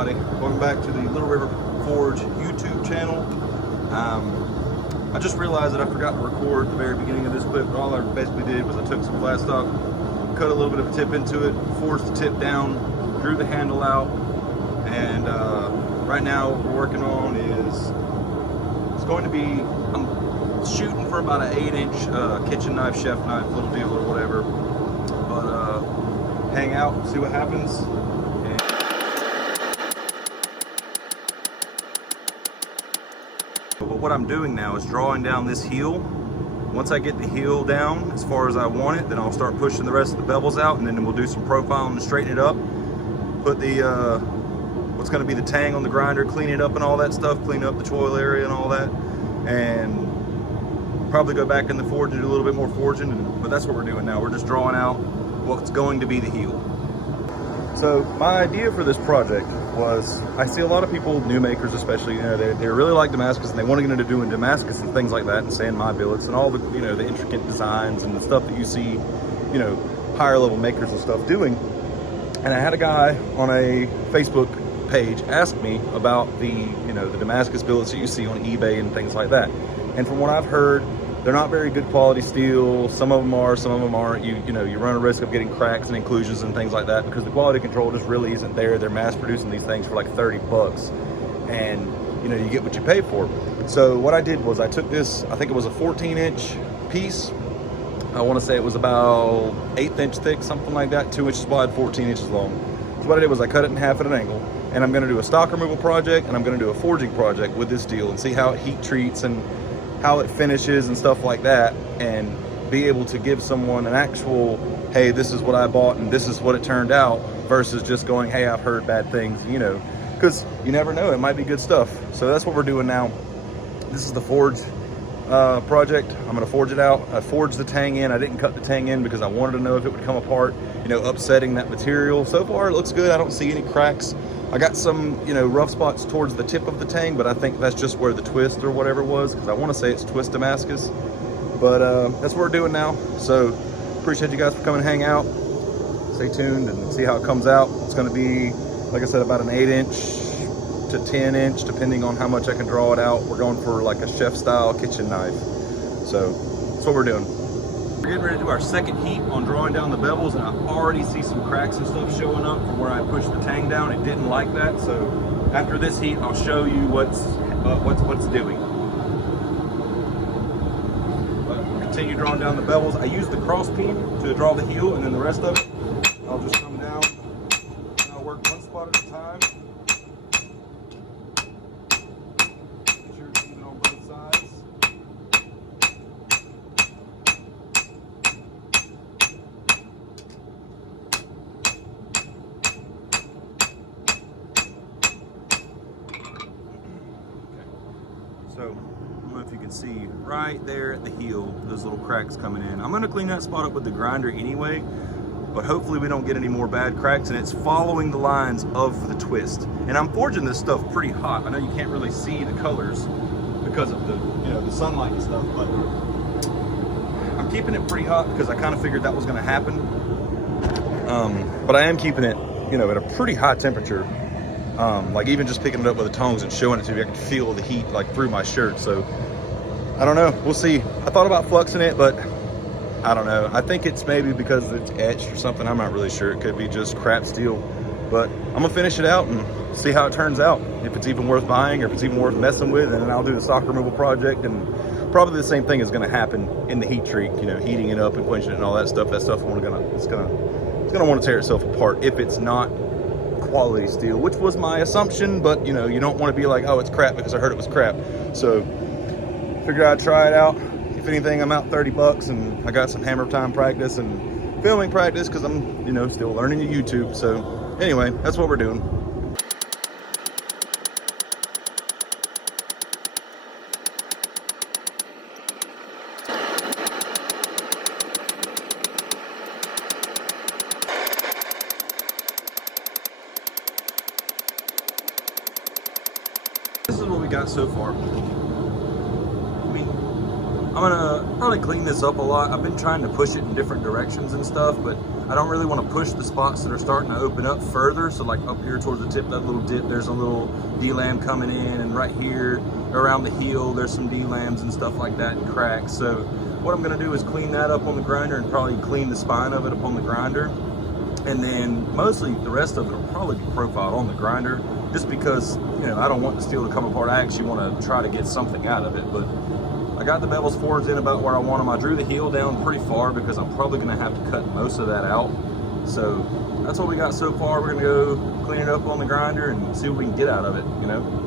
everybody. Welcome back to the Little River Forge YouTube channel. I just realized that I forgot to record the very beginning of this clip, but all I basically did was I took some flat stock, cut a little bit of a tip into it, forged the tip down, drew the handle out, and right now what we're working on is, it's going to be, I'm shooting for about an 8-inch kitchen knife, chef knife, little deal or whatever, but hang out, see what happens. But what I'm doing now is drawing down this heel. Once I get the heel down as far as I want it, then I'll start pushing the rest of the bevels out, and then we'll do some profiling to straighten it up. Put the what's going to be the tang on the grinder, clean it up and all that stuff, clean up the choil area and all that, and probably go back in the forge and do a little bit more forging. But that's what we're doing now. We're just drawing out what's going to be the heel. So my idea for this project was, I see a lot of people, new makers especially, you know, they really like Damascus and they want to get into doing Damascus and things like that, and sand my billets and all the, you know, the intricate designs and the stuff that you see, you know, higher level makers and stuff doing. And I had a guy on a Facebook page ask me about the, you know, the Damascus billets that you see on eBay and things like that. And from what I've heard, they're not very good quality steel. Some of them are, some of them aren't. You know, you run a risk of getting cracks and inclusions and things like that because the quality control just really isn't there. They're mass producing these things for like 30 bucks, and you know, you get what you pay for. So what I did was I took this, I think it was a 14-inch piece. I want to say it was about 1/8 inch thick, something like that, 2 inches wide, 14 inches long. So what I did was I cut it in half at an angle, and I'm going to do a stock removal project, and I'm going to do a forging project with this deal and see how it heat treats and how it finishes and stuff like that, and be able to give someone an actual, hey, this is what I bought and this is what it turned out, versus just going, hey, I've heard bad things, you know, because you never know, it might be good stuff. So that's what we're doing now. This is the forge project. I'm gonna forge it out. I forged the tang in. I didn't cut the tang in because I wanted to know if it would come apart, you know, upsetting that material. So far it looks good. I don't see any cracks. I got some, you know, rough spots towards the tip of the tang, but I think that's just where the twist or whatever was, because I want to say it's twist Damascus. But that's what we're doing now. So appreciate you guys for coming and hang out. Stay tuned and see how it comes out. It's going to be, like I said, about an 8-inch to 10-inch, depending on how much I can draw it out. We're going for like a chef-style kitchen knife. So that's what we're doing. We're getting ready to do our second heat on drawing down the bevels, and I already see some cracks and stuff showing up from where I pushed the tang down. It didn't like that, so after this heat, I'll show you what's doing. But we'll continue drawing down the bevels. I use the cross peen to draw the heel, and then the rest of it, I'll just come down and I'll work one spot at a time. Make sure it's even on both sides. So, I don't know if you can see right there at the heel, those little cracks coming in. I'm gonna clean that spot up with the grinder anyway, but hopefully we don't get any more bad cracks, and it's following the lines of the twist. And I'm forging this stuff pretty hot. I know you can't really see the colors because of the, you know, the sunlight and stuff, but I'm keeping it pretty hot because I kind of figured that was gonna happen. But I am keeping it, you know, at a pretty high temperature. Like even just picking it up with the tongs and showing it to you, I can feel the heat like through my shirt. So I don't know, we'll see. I thought about fluxing it, but I don't know. I think it's maybe because it's etched or something. I'm not really sure. It could be just crap steel, but I'm gonna finish it out and see how it turns out. If it's even worth buying or if it's even worth messing with, and then I'll do the stock removal project, and probably the same thing is gonna happen in the heat treat, you know, heating it up and quenching it and all that stuff. That stuff it's gonna want to tear itself apart if it's not quality steel, which was my assumption. But you know, you don't want to be like, oh, it's crap because I heard it was crap. So figured I'd try it out. If anything, I'm out 30 bucks, and I got some hammer time practice and filming practice because I'm, you know, still learning the YouTube. So anyway, that's what we're doing. This is what we got so far. I mean, I'm gonna probably clean this up a lot. I've been trying to push it in different directions and stuff, but I don't really want to push the spots that are starting to open up further. So like up here towards the tip, that little dip, there's a little D-lam coming in, and right here around the heel, there's some D-lams and stuff like that and cracks. So what I'm gonna do is clean that up on the grinder and probably clean the spine of it up on the grinder. And then mostly the rest of it will probably be profiled on the grinder, just because, you know, I don't want the steel to come apart. I actually want to try to get something out of it. But I got the bevels forged in about where I want them. I drew the heel down pretty far because I'm probably going to have to cut most of that out. So that's what we got so far. We're going to go clean it up on the grinder and see what we can get out of it, you know.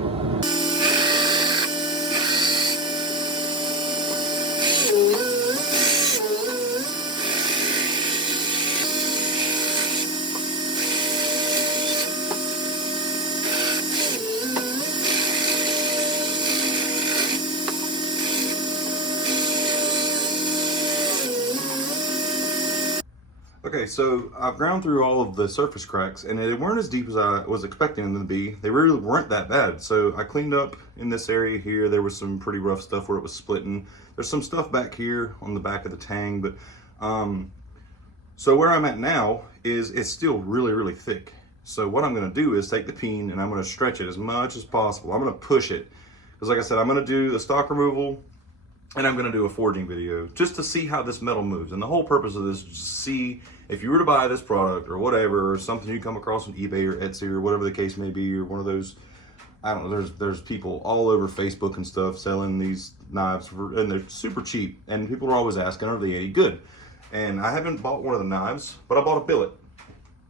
Okay, so I've ground through all of the surface cracks, and they weren't as deep as I was expecting them to be. They really weren't that bad. So I cleaned up in this area here. There was some pretty rough stuff where it was splitting. There's some stuff back here on the back of the tang, but so where I'm at now is it's still really, really thick. So what I'm gonna do is take the peen and I'm gonna stretch it as much as possible. I'm gonna push it, because like I said, I'm gonna do the stock removal, and I'm gonna do a forging video just to see how this metal moves. And the whole purpose of this is to see if you were to buy this product or whatever, or something you come across on eBay or Etsy or whatever the case may be, or one of those, I don't know, there's people all over Facebook and stuff selling these knives and they're super cheap. And people are always asking, are they any good? And I haven't bought one of the knives, but I bought a billet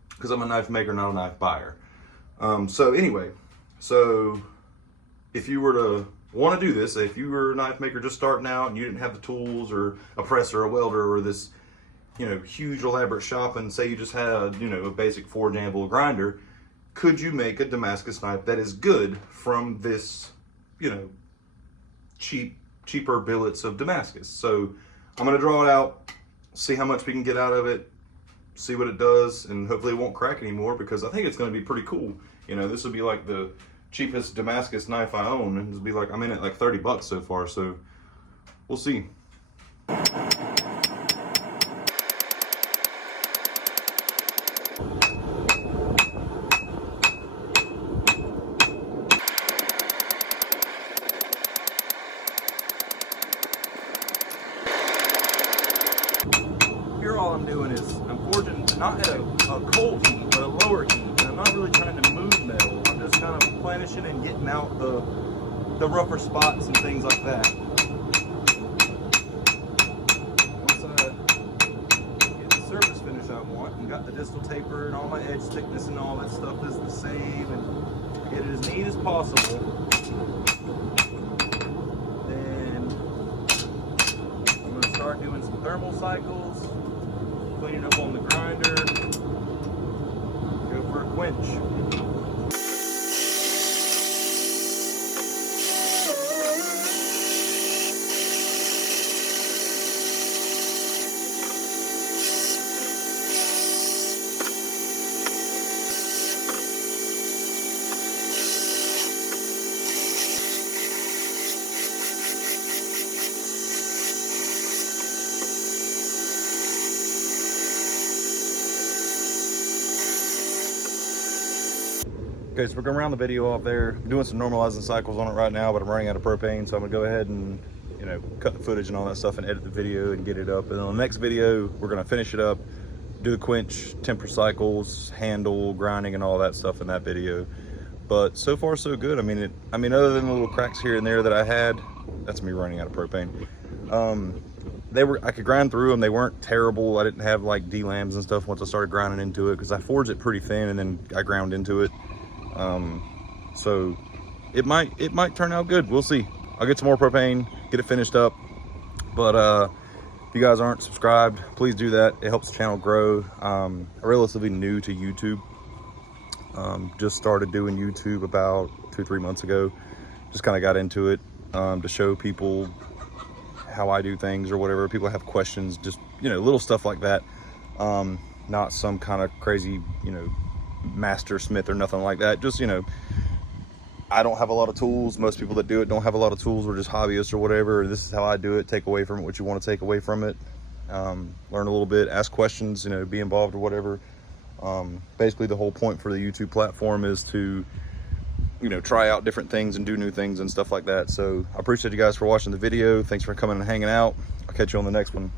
because I'm a knife maker, not a knife buyer. So anyway, so if you were to want to do this, if you were a knife maker just starting out and you didn't have the tools or a presser, a welder, or this, you know, huge elaborate shop, and say you just had, you know, a basic forge anvil grinder, could you make a Damascus knife that is good from this, you know, cheaper billets of Damascus? So I'm going to draw it out, see how much we can get out of it, see what it does, and hopefully it won't crack anymore, because I think it's going to be pretty cool. You know, this will be like the cheapest Damascus knife I own, and it'll be like, I'm in at like 30 bucks so far, so we'll see. Here all I'm doing is I'm forging not at a cold heat, but a lower heat, and I'm not really trying to move metal. I'm just kind of replenishing and getting out the rougher spots and things like that. Once I get the surface finish I want and got the distal taper and all my edge thickness and all that stuff is the same, and get it as neat as possible, then I'm going to start doing some thermal cycles, cleaning up on the grinder, go for a quench. Okay, so we're going to round the video off there. I'm doing some normalizing cycles on it right now, but I'm running out of propane, so I'm gonna go ahead and, you know, cut the footage and all that stuff and edit the video and get it up. And on the next video, we're gonna finish it up, do the quench, temper cycles, handle, grinding, and all that stuff in that video. But so far so good. I mean, other than the little cracks here and there that I had, that's me running out of propane. I could grind through them. They weren't terrible. I didn't have like D-lams and stuff once I started grinding into it, because I forged it pretty thin and then I ground into it. So it might turn out good. We'll see. I'll get some more propane, get it finished up. But if you guys aren't subscribed, please do that. It helps the channel grow. I'm relatively new to YouTube. Just started doing YouTube about 2-3 months ago. Just kind of got into it to show people how I do things or whatever. People have questions, just, you know, little stuff like that. Not some kind of crazy, you know, master smith or nothing like that. Just, you know, I don't have a lot of tools. Most people that do it don't have a lot of tools. We're just hobbyists or whatever. This is how I do it. Take away from it what you want to take away from it. Learn a little bit, ask questions, you know, be involved or whatever. Basically the whole point for the YouTube platform is to, you know, try out different things and do new things and stuff like that. So I appreciate you guys for watching the video. Thanks for coming and hanging out. I'll catch you on the next one.